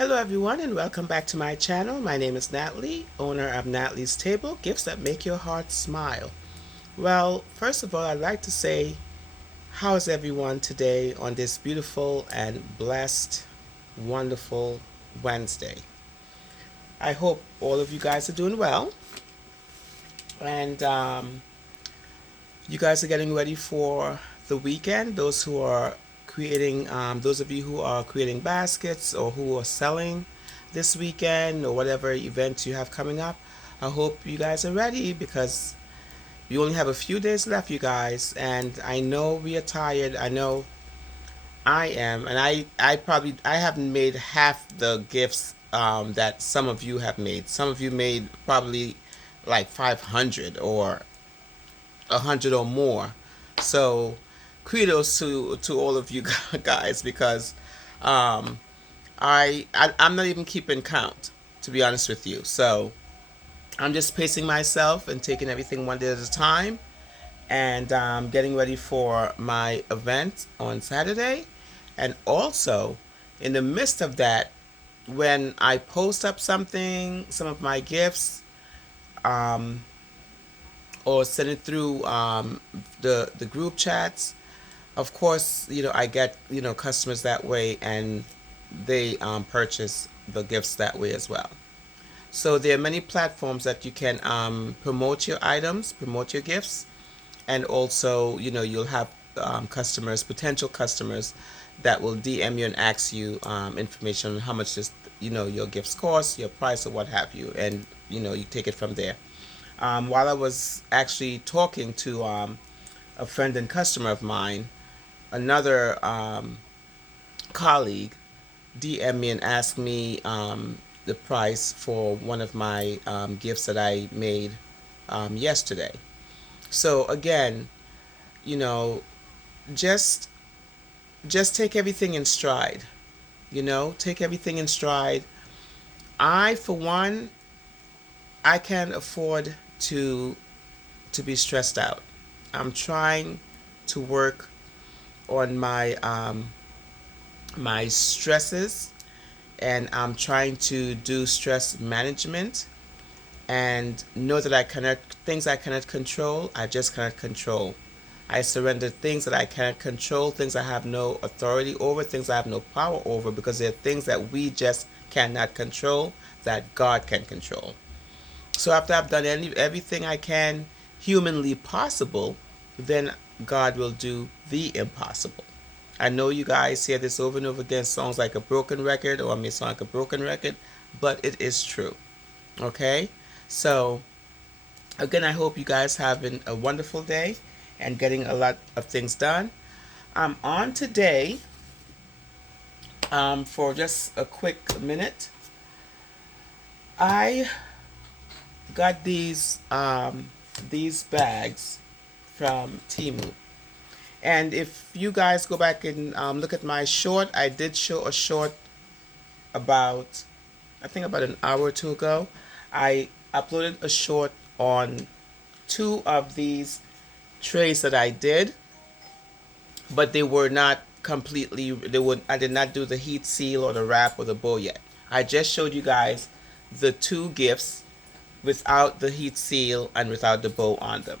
Hello everyone and welcome back to my channel. My name is Natalie, owner of Natalie's Table, gifts that make your heart smile. Well, first of all, I'd like to say, how's everyone today on this beautiful and blessed, wonderful Wednesday? I hope all of you guys are doing well and you guys are getting ready for the weekend. Those of you who are creating baskets or who are selling this weekend or whatever event you have coming up, I hope you guys are ready because we only have a few days left, you guys. And I know we are tired. I know I am, and I haven't made half the gifts that some of you have made. Some of you made probably like 500 or 100 or more. So kudos to all of you guys because um, I'm not even keeping count, to be honest with you. So I'm just pacing myself and taking everything one day at a time and getting ready for my event on Saturday. And also, in the midst of that, when I post up something, some of my gifts, um, or send it through the group chats, of course, I get customers that way, and they purchase the gifts that way as well. So there are many platforms that you can promote your items, promote your gifts, and also you'll have customers, potential customers, that will DM you and ask you information on how much your gifts cost, your price, or what have you, and you take it from there. While I was actually talking to a friend and customer of mine, another colleague DM me and asked me the price for one of my gifts that I made yesterday. So again, you know, just take everything in stride. Take everything in stride. I, for one, I can't afford to be stressed out. I'm trying to work on my stresses, and I'm trying to do stress management and know that things I cannot control, I just cannot control. I surrender things that I cannot control, things I have no authority over, things I have no power over, because they're things that we just cannot control, that God can control. So after I've done everything I can humanly possible, then God will do the impossible. I know you guys hear this over and over again, songs like a broken record, or I may sound like a broken record, but it is true. Okay? So, again, I hope you guys having a wonderful day and getting a lot of things done. I'm on today for just a quick minute. I got these bags from Temu. And if you guys go back and look at my short, I did show a short about, I think about an hour or two ago. I uploaded a short on two of these trays that I did, but they were not completely, I did not do the heat seal or the wrap or the bow yet. I just showed you guys the two gifts without the heat seal and without the bow on them.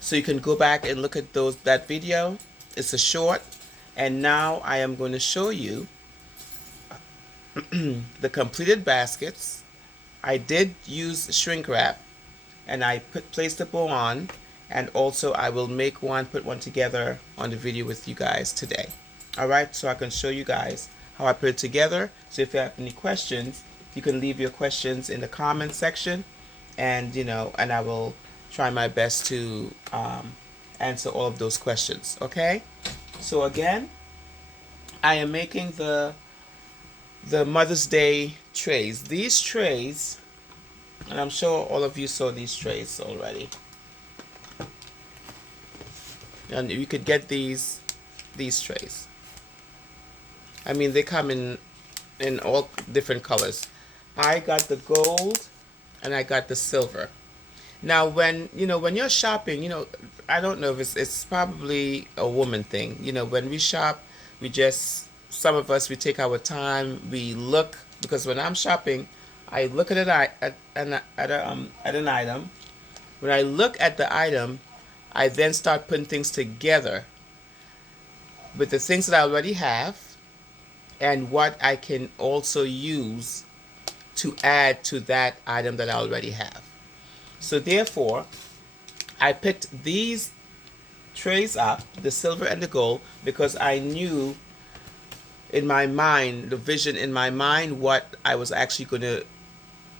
So you can go back and look at that video. It's a short, and now I am going to show you the completed baskets. I did use shrink wrap, and I placed the bow on, and also I will put one together on the video with you guys today. Alright, so I can show you guys how I put it together. So if you have any questions, you can leave your questions in the comment section, and and I will try my best to answer all of those questions. Okay, so again, I am making the Mother's Day trays. These trays, and I'm sure all of you saw these trays already, and you could get these trays. I mean, they come in all different colors. I got the gold and I got the silver. Now, when you're shopping, I don't know if it's probably a woman thing. When we shop, some of us, we take our time, we look because when I'm shopping, I look at an item. When I look at the item, I then start putting things together with the things that I already have and what I can also use to add to that item that I already have. So therefore, I picked these trays up, the silver and the gold, because I knew in my mind, the vision in my mind, what I was actually going to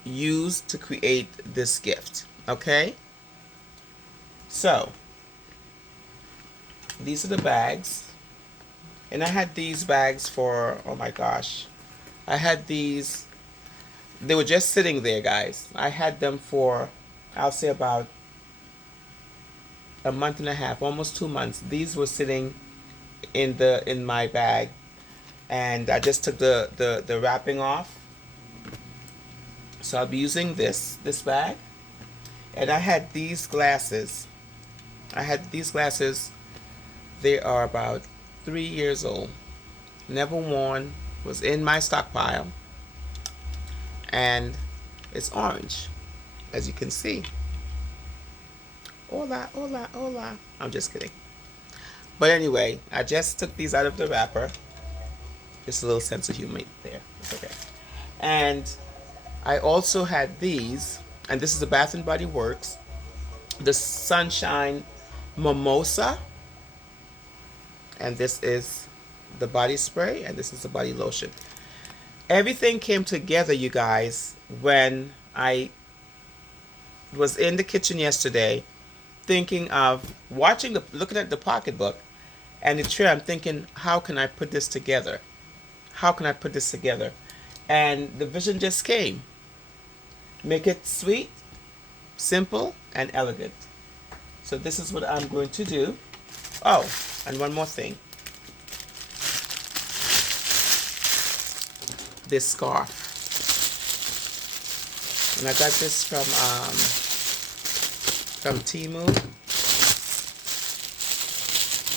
use to create this gift. Okay? So, these are the bags. And I had these bags for, oh my gosh. I had these, they were just sitting there, guys. I had them for, I'll say about a month and a half, almost 2 months. These were sitting in my bag, and I just took the wrapping off. So I'll be using this bag. And I had these glasses. They are about 3 years old. Never worn. Was in my stockpile. And it's orange, as you can see. Hola, hola, hola. I'm just kidding. But anyway, I just took these out of the wrapper. Just a little sense of humor there. It's okay. And I also had these, and this is the Bath and Body Works, the Sunshine Mimosa, and this is the body spray, and this is the body lotion. Everything came together, you guys, when I was in the kitchen yesterday, thinking of looking at the pocketbook and the tray. I'm thinking, how can I put this together? How can I put this together? And the vision just came. Make it sweet, simple, and elegant. So this is what I'm going to do. Oh, and one more thing. This scarf. And I got this from Temu.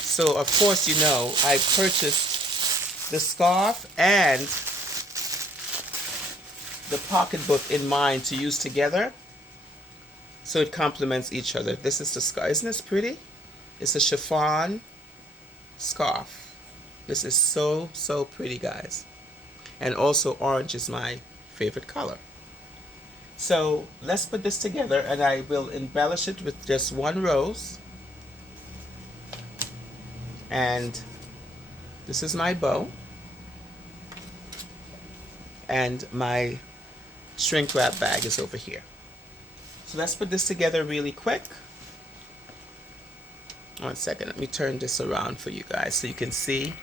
So of course, you know, I purchased the scarf and the pocketbook in mind to use together, so it complements each other. This is the scarf. Isn't this pretty? It's a chiffon scarf. This is so pretty, guys. And also orange is my favorite color. So let's put this together, and I will embellish it with just one rose. And this is my bow. And my shrink wrap bag is over here. So let's put this together really quick. 1 second, let me turn this around for you guys so you can see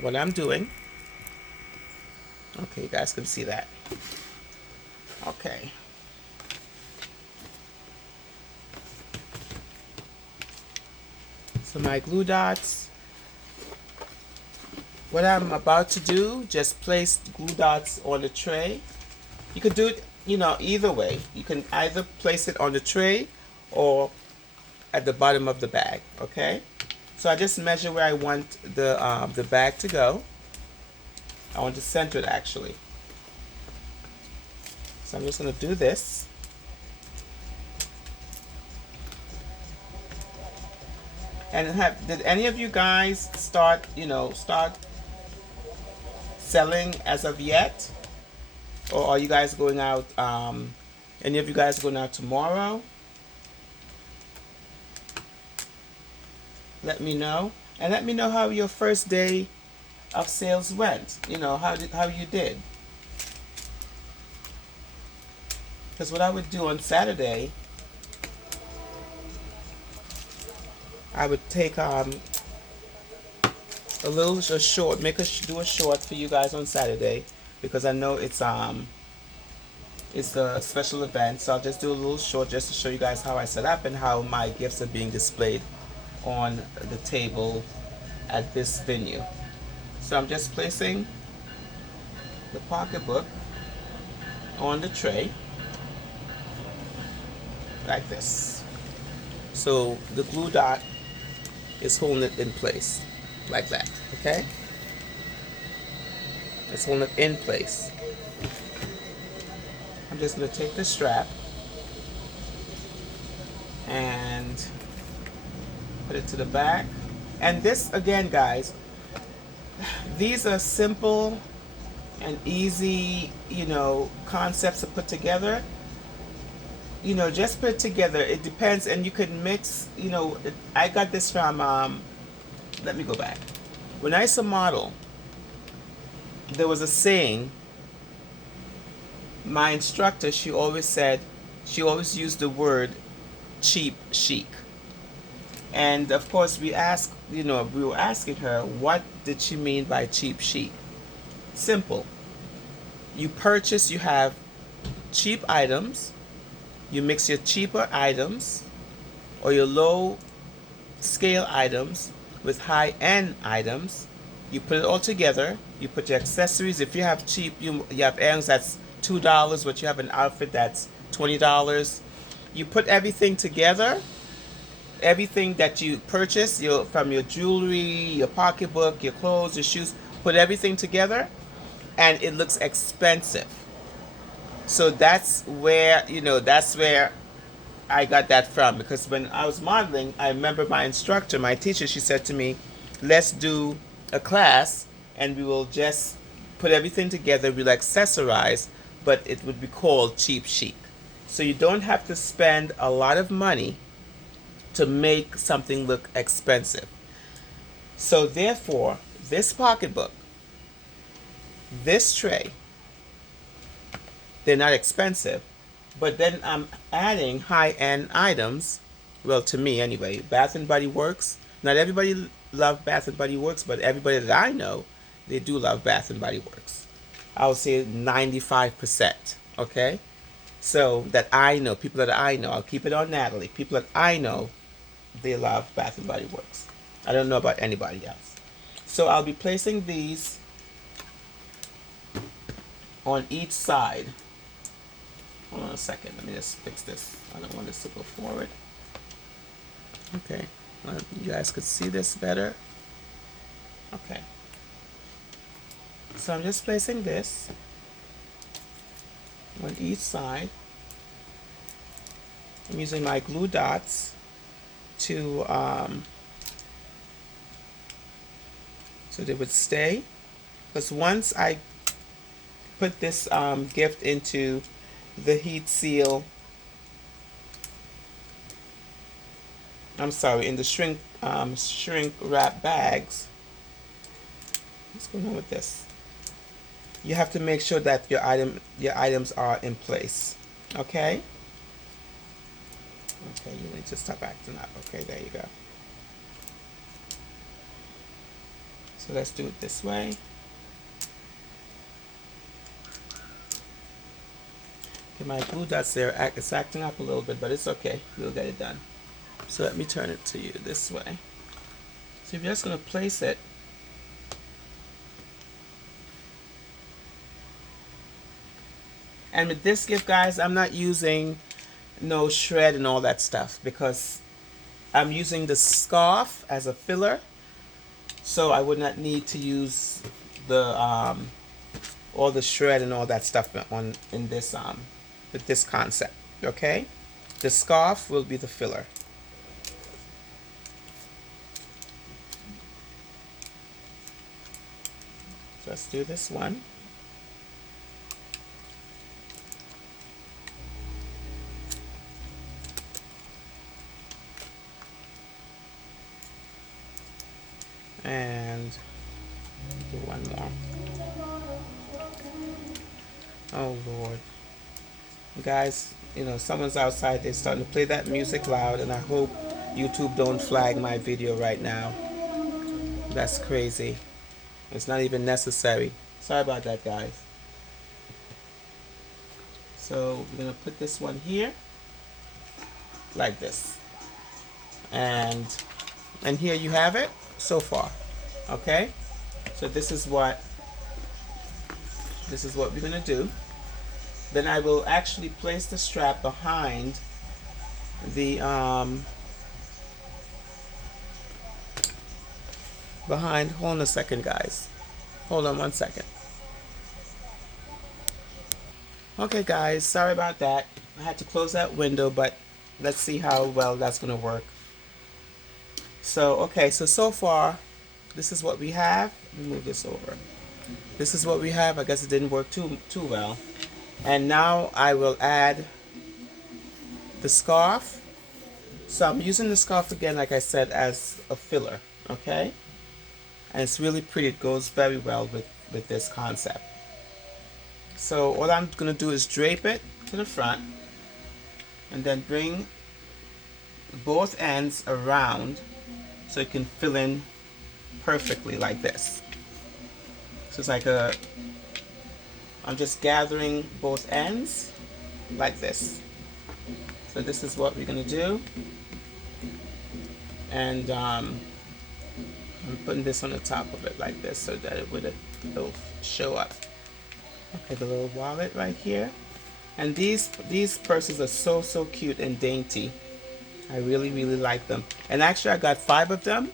what I'm doing. Okay, you guys can see that. Okay. So my glue dots. What I'm about to do, just place glue dots on the tray. You could do it, you know, either way. You can either place it on the tray or at the bottom of the bag, okay? So I just measure where I want the bag to go. I want to center it, actually. So I'm just going to do this. And did any of you guys start selling as of yet? Or are you guys going out, any of you guys going out tomorrow? Let me know. And let me know how your first day of sales went. You know, how you did. Because what I would do on Saturday, I would take a short, do a short for you guys on Saturday, because I know it's a special event. So I'll just do a little short just to show you guys how I set up and how my gifts are being displayed on the table at this venue. So I'm just placing the pocketbook on the tray like this. So the glue dot is holding it in place like that, okay? It's holding it in place. I'm just going to take the strap and put it to the back. And this, again, guys, these are simple and easy, concepts to put together. Just put it together. It depends, and you can mix, I got this from, let me go back. When I used to model, there was a saying. My instructor, she always used the word cheap chic. And of course we were asking her, what did she mean by cheap chic? Simple. You have cheap items, you mix your cheaper items or your low scale items with high-end items. You put it all together. You put your accessories. If you have cheap, you have earrings that's $2, but you have an outfit that's $20. You put everything together. Everything that you purchase, from your jewelry, your pocketbook, your clothes, your shoes, put everything together, and it looks expensive. So that's where I got that from, because when I was modeling, I remember my instructor, my teacher, she said to me, let's do a class and we will just put everything together, we'll accessorize, but it would be called cheap chic. So you don't have to spend a lot of money to make something look expensive. So therefore, this pocketbook, this tray, they're not expensive. But then I'm adding high-end items. Well, to me anyway. Bath and Body Works. Not everybody loves Bath and Body Works, but everybody that I know, they do love Bath and Body Works. I would say 95%. Okay? So that I know, people that I know, I'll keep it on Natalie. People that I know, they love Bath and Body Works. I don't know about anybody else. So I'll be placing these on each side. Hold on a second. Let me just fix this. I don't want this to go forward. Okay. You guys could see this better. Okay. So I'm just placing this on each side. I'm using my glue dots to so they would stay. Because once I put this gift into the heat seal, in the shrink wrap bags. What's going on with this? You have to make sure that your items are in place. Okay? Okay, you need to stop acting up. Okay, there you go. So let's do it this way. Okay, my glue dots there, it's acting up a little bit, but it's okay. We'll get it done. So let me turn it to you this way. So you're just going to place it. And with this gift, guys, I'm not using no shred and all that stuff, because I'm using the scarf as a filler. So I would not need to use the all the shred and all that stuff in this with this concept. Okay, the scarf will be the filler. So let's do this one. And do one more. Oh Lord. Guys, someone's outside, they're starting to play that music loud, and I hope YouTube don't flag my video right now. That's crazy. It's not even necessary. Sorry about that, guys. So we're gonna put this one here like this, and here you have it so far. Okay, so this is what we're gonna do. Then I will actually place the strap behind the hold on a second, guys. Hold on one second. Okay guys, sorry about that. I had to close that window, but let's see how well that's going to work. So, okay, so far, this is what we have. Let me move this over. This is what we have. I guess it didn't work too well. And now I will add the scarf. So I'm using the scarf again, like I said, as a filler, okay? And it's really pretty. It goes very well with this concept. So all I'm going to do is drape it to the front and then bring both ends around so it can fill in perfectly like this. So it's like I'm just gathering both ends like this. So this is what we're going to do. And I'm putting this on the top of it like this so that it'll show up. Okay, the little wallet right here. And these purses are so cute and dainty. I really like them. And actually I got 5 of them.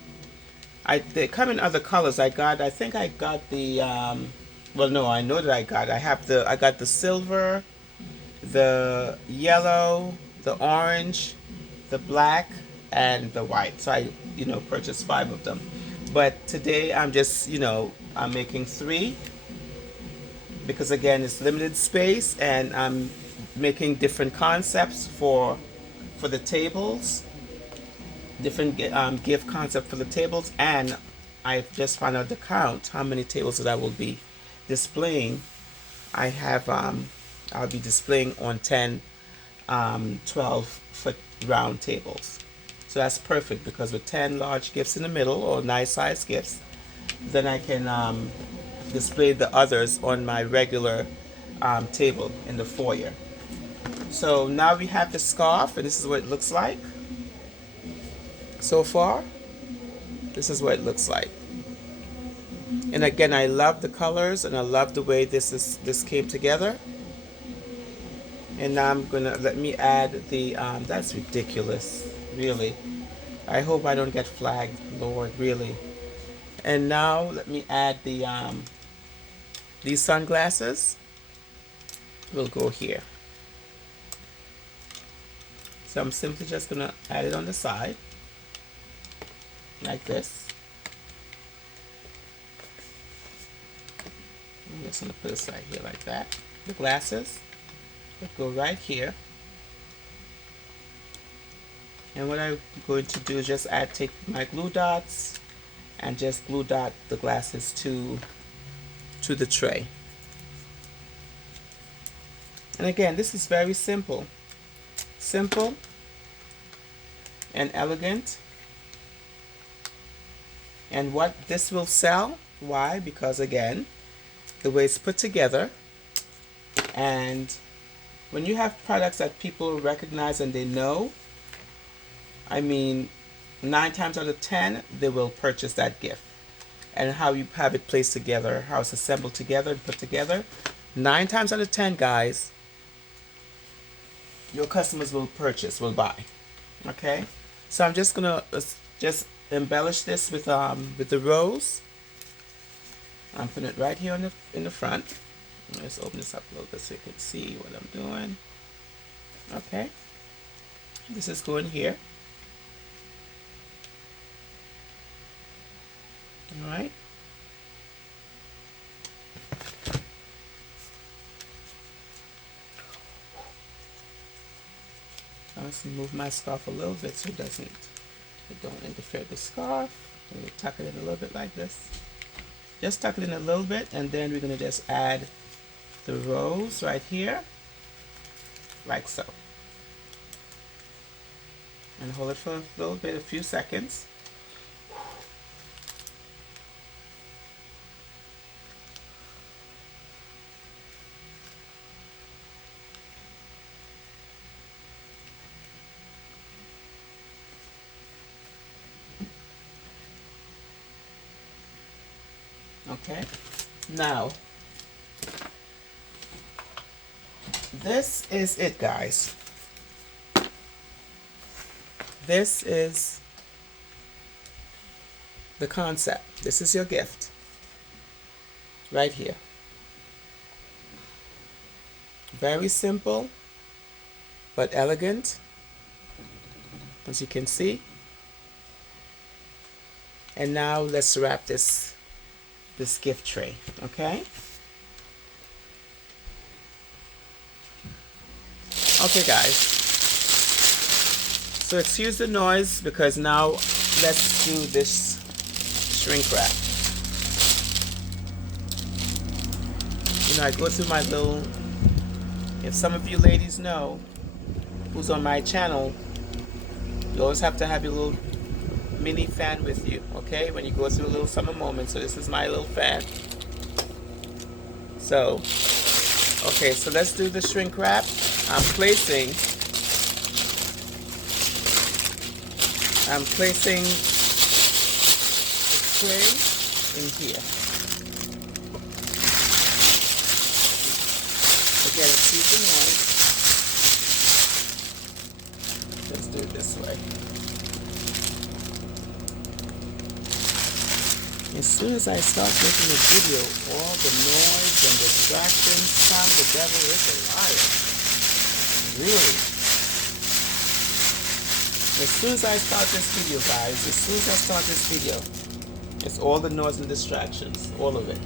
They come in other colors. I think I got the well, no, I know that I got the silver, the yellow, the orange, the black, and the white. So I, purchased 5 of them. But today I'm just, I'm making 3 because again it's limited space, and I'm making different concepts for the tables, different gift concept for the tables, and I've just found out the count how many tables that I will be displaying. I have I'll be displaying on 10 12-foot round tables. So that's perfect because with 10 large gifts in the middle, or nice size gifts, then I can display the others on my regular table in the foyer. So now we have the scarf, and this is what it looks like. So far, this is what it looks like. And again, I love the colors, and I love the way this came together. And now I'm gonna let me add the that's ridiculous, really. I hope I don't get flagged, Lord, really. And now let me add the these sunglasses will go here. So I'm simply just gonna add it on the side like this. I'm just gonna put it right here like that. The glasses will go right here. And what I'm going to do is just take my glue dots and just glue dot the glasses to the tray. And again, this is very simple. Simple and elegant. And what this will sell, why? Because again, the way it's put together, and when you have products that people recognize and they know, I mean, 9 times out of 10, they will purchase that gift. And how you have it placed together, how it's assembled together and put together, 9 times out of 10, guys, your customers will buy. Okay? So I'm just gonna just embellish this with the rose. I'm putting it right here in the front. Let's open this up a little bit so you can see what I'm doing. Okay? This is going here. Alright. Let's move my scarf a little bit so it don't interfere with the scarf. We'll tuck it in a little bit like this. Just tuck it in a little bit, and then we're going to just add the rose right here, like so. And hold it for a little bit, a few seconds. Okay, now this is it, guys. This is the concept. This is your gift right here. Very simple, but elegant, as you can see. And now let's wrap this gift tray, okay? Okay, guys. So excuse the noise because now let's do this shrink wrap. You know, I go through my little, if some of you ladies know who's on my channel, you always have to have your little mini fan with you, okay, when you go through a little summer moment. So this is my little fan. So, okay, so let's do the shrink wrap. I'm placing the tray in here. Again, excuse the noise. Let's do it this way. As soon as I start making a video, all the noise and distractions come. The devil is a liar. Really. As soon as I start this video, guys, as soon as I start this video, it's all the noise and distractions. All of it.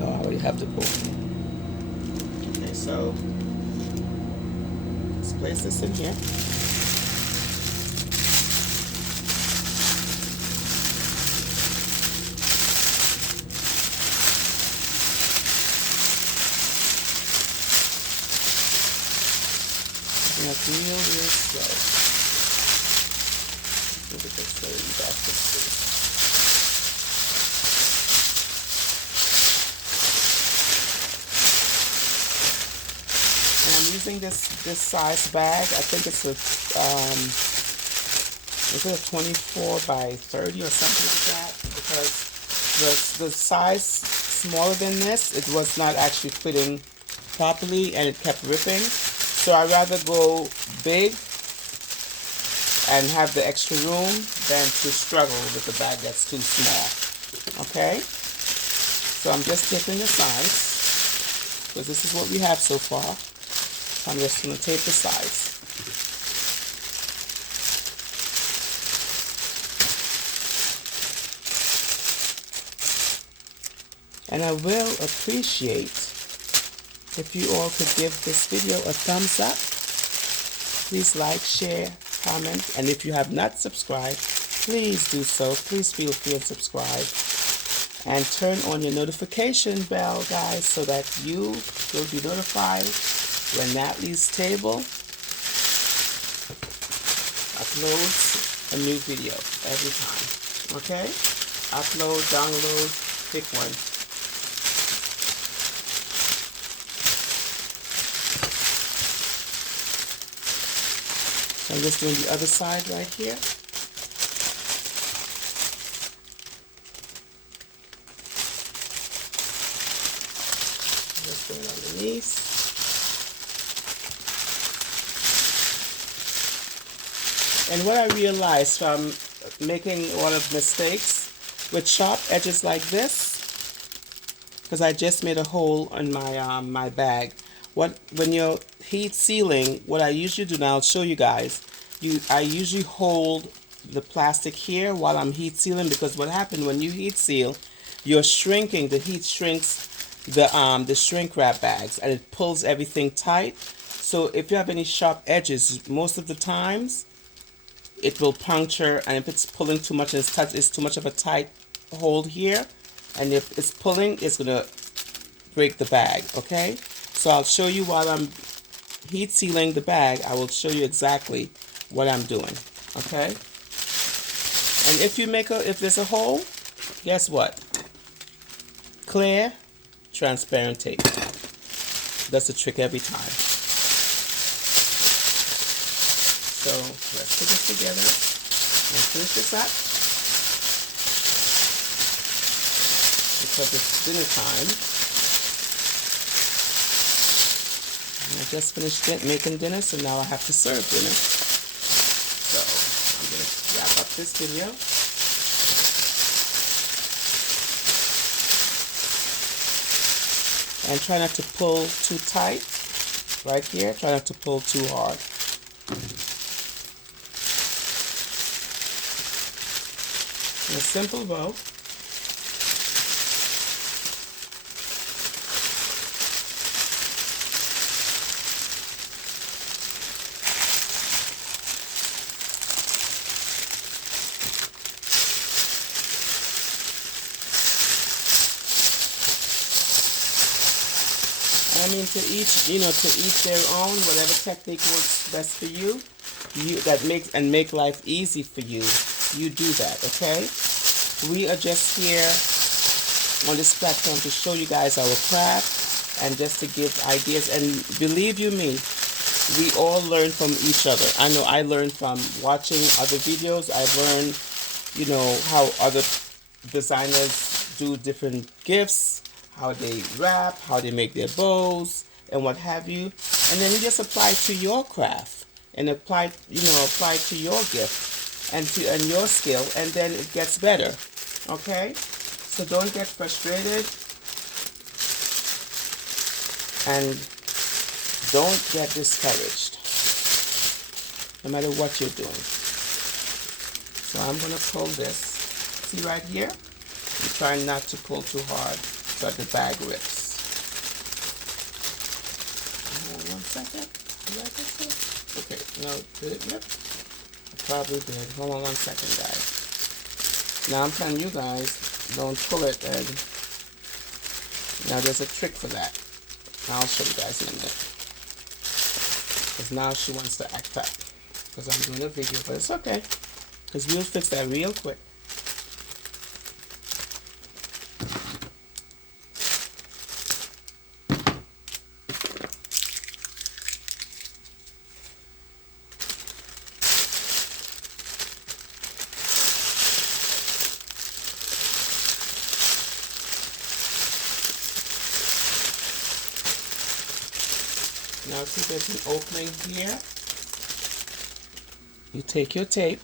Oh, I already have the book. Okay, so let's place this in here. Real slow. Look at this little basket, please. And I'm using this size bag. I think it's a is it a 24 by 30 or something like that? Because the size smaller than this, it was not actually fitting properly and it kept ripping. So I'd rather go big and have the extra room than to struggle with a bag that's too small. Okay? So I'm just taking the size, because this is what we have so far. So I'm just going to tape the size. And I will appreciate if you all could give this video a thumbs up. Please like, share, comment, and if you have not subscribed, please do so. Please feel free and subscribe. And turn on your notification bell, guys, so that you will be notified when Natalie's Table uploads a new video every time. Okay? Upload, download, pick one. I'm just doing the other side right here. Just going underneath. And what I realized from making a lot of mistakes with sharp edges like this, because I just made a hole on my my bag. When you're heat sealing, what I usually do, now I'll show you guys. I usually hold the plastic here while I'm heat sealing, because what happens when you heat seal, you're shrinking. The heat shrinks the shrink wrap bags, and it pulls everything tight. So if you have any sharp edges, most of the times it will puncture, and if it's pulling too much and it's too much of a tight hold here, and if it's pulling, it's gonna break the bag. Okay. So I'll show you while I'm heat sealing the bag. I will show you exactly what I'm doing. Okay? And if there's a hole, guess what? Clear, transparent tape. That's the trick every time. So let's put this together and finish this up. Because it's dinner time. I just finished making dinner, so now I have to serve dinner. So I'm going to wrap up this video. And try not to pull too tight. Right here, try not to pull too hard. A simple bow. I mean, to each, to each their own. Whatever technique works best for you, that make life easy for you. You do that, okay? We are just here on this platform to show you guys our craft and just to give ideas. And believe you me, we all learn from each other. I know I learned from watching other videos. I learned, how other designers do different gifts, how they wrap, how they make their bows, and what have you. And then you just apply it to your craft and apply to your gift and your skill, and then it gets better. Okay? So don't get frustrated and don't get discouraged, no matter what you're doing. So I'm going to pull this. See right here? You try not to pull too hard so that the bag rips. Hold on 1 second. Did I get this? Okay, no, did it rip? I probably did. Hold on 1 second, guys. Now I'm telling you guys, don't pull it, and now there's a trick for that. I'll show you guys in a minute. Because now she wants to act up. Because I'm doing a video, but it's okay. Because we'll fix that real quick. Now see, there's an opening here. You take your tape.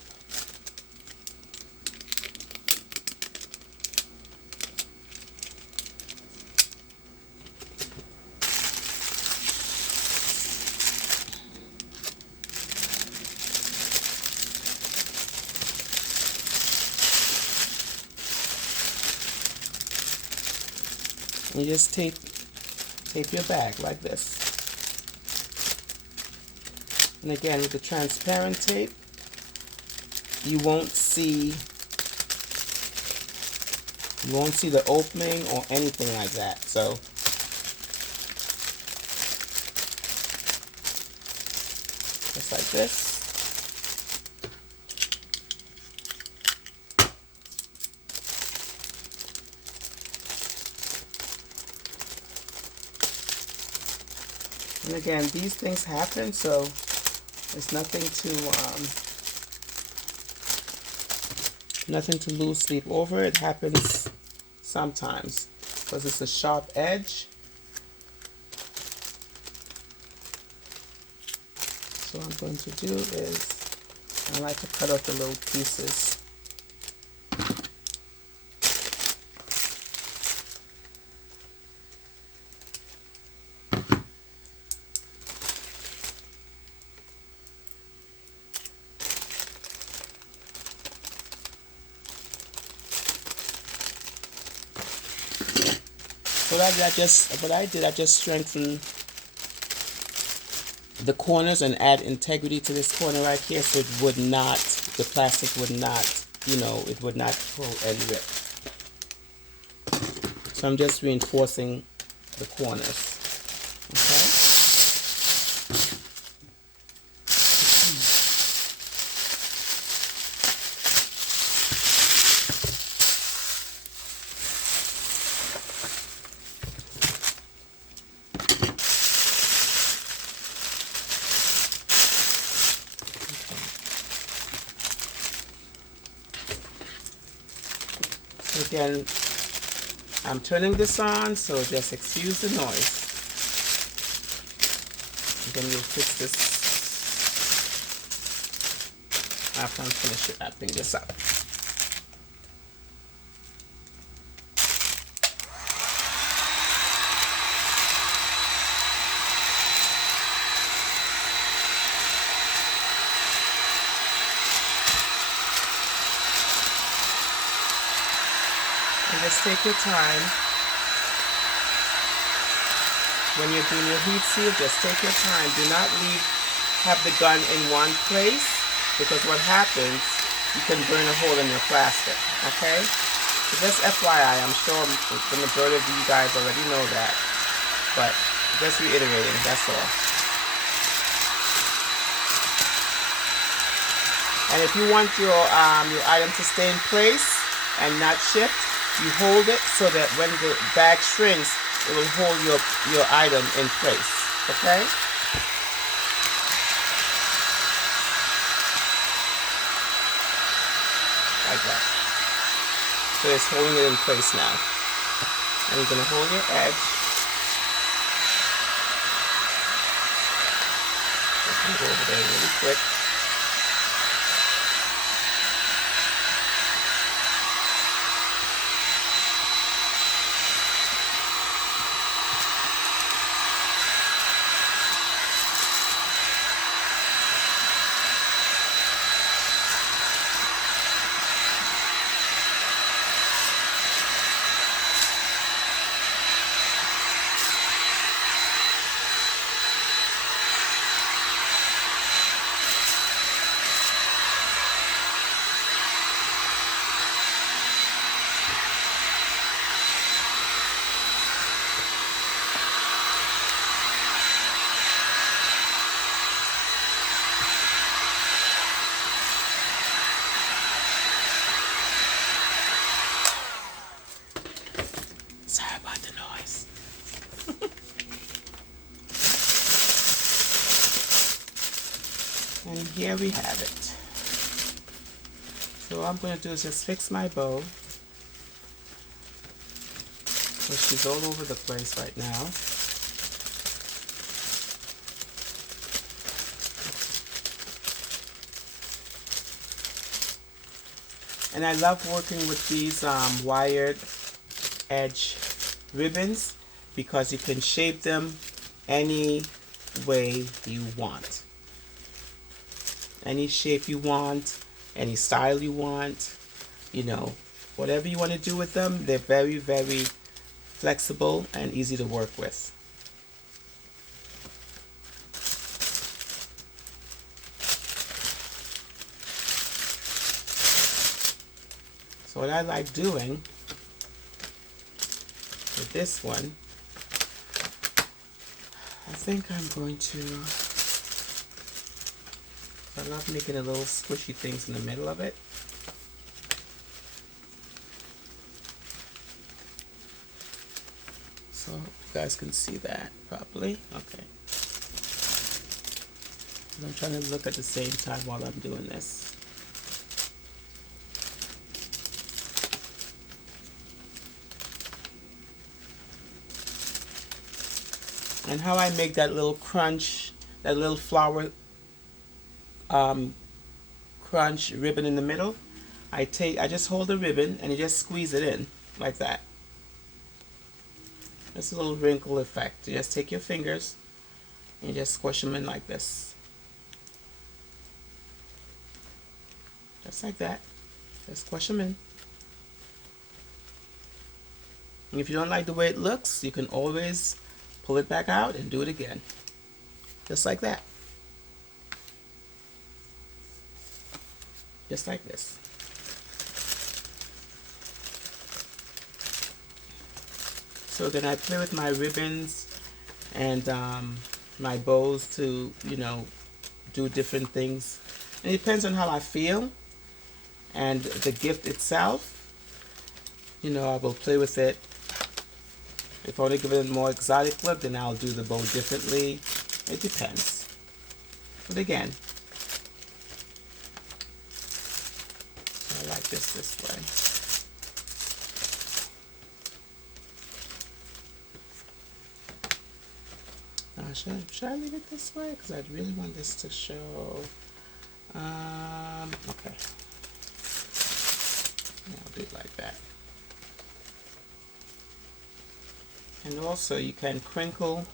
And you just tape your bag like this. And again, with the transparent tape, you won't see the opening or anything like that. So just like this. And again, these things happen, so there's nothing to lose sleep over. It happens sometimes because it's a sharp edge. So what I'm going to do is I like to cut off the little pieces. So I just strengthened the corners and add integrity to this corner right here, so the plastic would not, it would not pull and rip. So I'm just reinforcing the corners. Okay. Again, I'm turning this on, so just excuse the noise. And then we'll fix this after I'm finished wrapping this up. And just take your time. When you're doing your heat seal, just take your time. Do not have the gun in one place, because what happens, you can burn a hole in your plastic, okay? So just FYI, I'm sure the majority of you guys already know that, but just reiterating, that's all. And if you want your item to stay in place and not shift, you hold it so that when the bag shrinks, it will hold your item in place, okay? Like that. So it's holding it in place now. And you're going to hold your edge. Just going to go over there really quick. Sorry about the noise. And here we have it. So what I'm going to do is just fix my bow. So she's all over the place right now. And I love working with these wired edge ribbons because you can shape them any way you want. Any shape you want, any style you want, you know, whatever you want to do with them, they're very, very flexible and easy to work with. So what I like doing with this one, I think I'm going to, I love making the little squishy things in the middle of it. So you guys can see that properly. Okay. I'm trying to look at the same time while I'm doing this. And how I make that little crunch, that little flower crunch ribbon in the middle, I just hold the ribbon and you just squeeze it in like that. Just a little wrinkle effect. You just take your fingers and you just squish them in like this. Just like that. Just squish them in. And if you don't like the way it looks, you can always pull it back out and do it again. Just like that. Just like this. So then I play with my ribbons and my bows to, you know, do different things. And it depends on how I feel and the gift itself. You know, I will play with it. If I want to give it a more exotic look, then I'll do the bow differently. It depends. But again, I like this way. Now, should I leave it this way? Because I really want this to show. Okay. Yeah, I'll do it like that. And also you can crinkle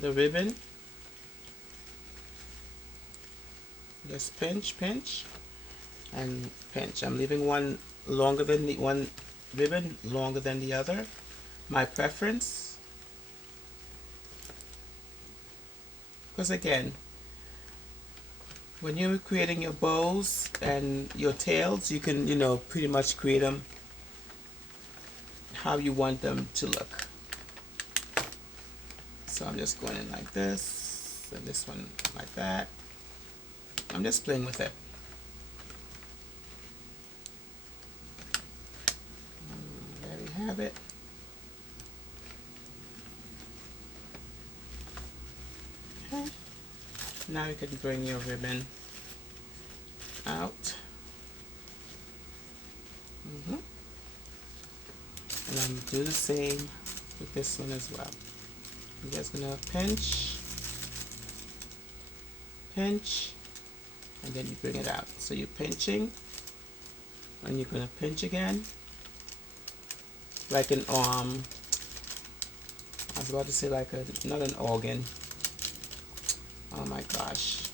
the ribbon. Just pinch, pinch, and pinch. I'm leaving one longer than the one ribbon longer than the other. My preference. Because again, when you're creating your bows and your tails, you can, pretty much create them how you want them to look. So I'm just going in like this, and this one like that. I'm just playing with it. There we have it. Okay. Now you can bring your ribbon out. And I'm do the same with this one as well. I'm just gonna pinch, and then you bring it out. So you're pinching, and you're gonna pinch again, like an I was about to say like not an organ. Oh my gosh!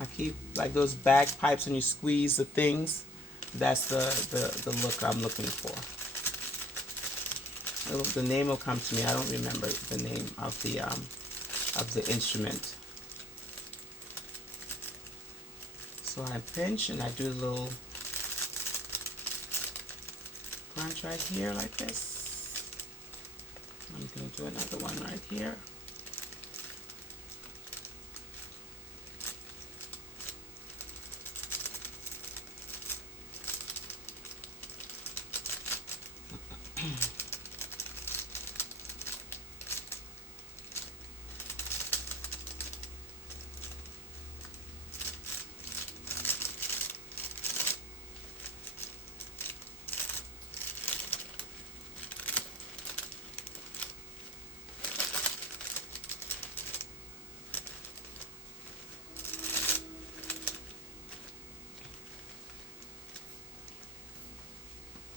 I keep like those bagpipes when you squeeze the things. That's the look I'm looking for. The name will come to me. I don't remember the name of the instrument. So I pinch and I do a little crunch right here like this. I'm going to do another one right here.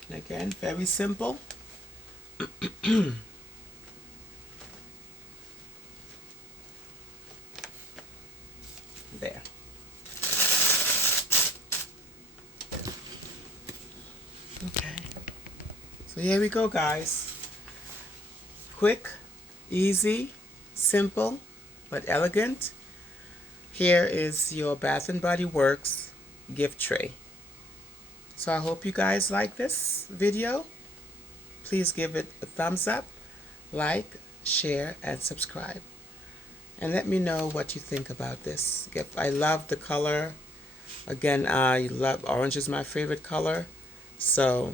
And again, very simple. There. Okay. So here we go, guys. Quick, easy, simple, but elegant. Here is your Bath & Body Works gift tray. So I hope you guys like this video. Please give it a thumbs up, like, share, and subscribe. And let me know what you think about this gift. I love the color. Again, I love orange is my favorite color. So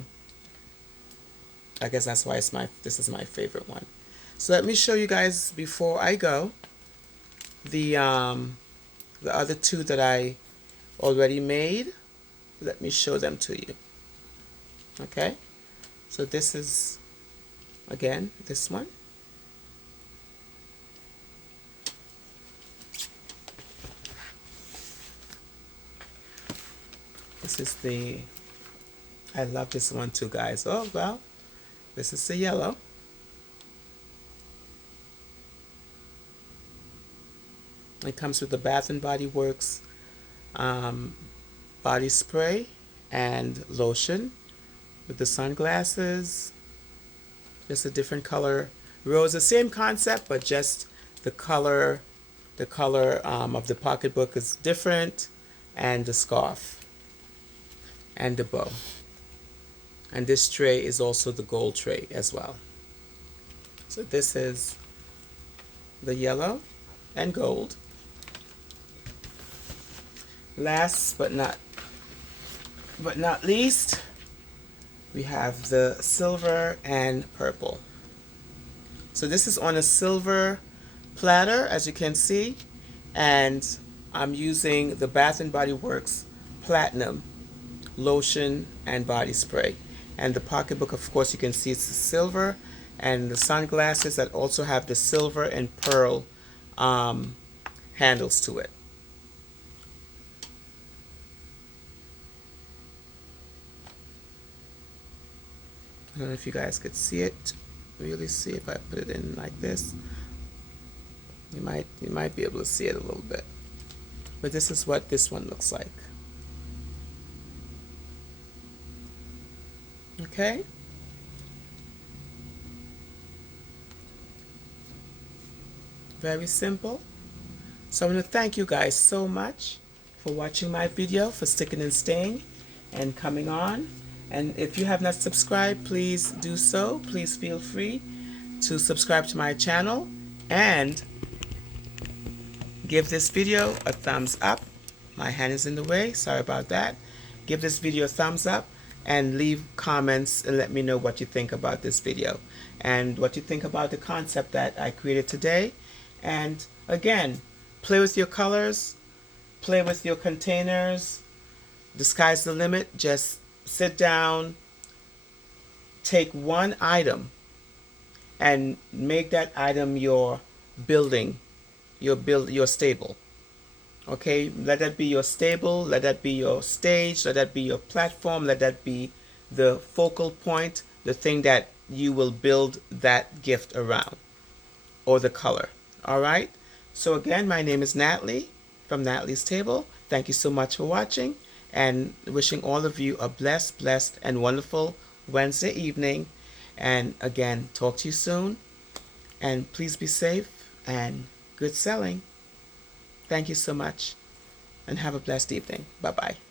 I guess that's why this is my favorite one. So let me show you guys before I go the other two that I already made. Let me show them to you. Okay, so this is again this one. This is I love this one too, guys. Oh well, this is the yellow. It comes with the Bath & Body Works body spray and lotion with the sunglasses. Just a different color rose. The same concept, but just the color of the pocketbook is different, and the scarf and the bow. And this tray is also the gold tray as well. So this is the yellow and gold. Last but not least, we have the silver and purple. So this is on a silver platter, as you can see, and I'm using the Bath & Body Works Platinum lotion and body spray. And the pocketbook, of course, you can see it's the silver, and the sunglasses that also have the silver and pearl handles to it. I don't know if you guys could see it. Really see if I put it in like this. You might be able to see it a little bit. But this is what this one looks like. Okay. Very simple. So I want to thank you guys so much for watching my video, for sticking and staying and coming on. And if you have not subscribed, please do so. Please feel free to subscribe to my channel and give this video a thumbs up. My hand is in the way, sorry about that. Give this video a thumbs up and leave comments and let me know what you think about this video and what you think about the concept that I created today. And again, play with your colors, play with your containers. The sky's the limit. Just sit down, take one item and make that item your building, your stable. Okay, let that be your stable, let that be your stage, let that be your platform, let that be the focal point, the thing that you will build that gift around, or the color. All right, so again, my name is Natalie from Natalie's Table. Thank you so much for watching, and wishing all of you a blessed and wonderful Wednesday evening. And again, talk to you soon, and please be safe and good selling. Thank you so much, and have a blessed evening. Bye-bye.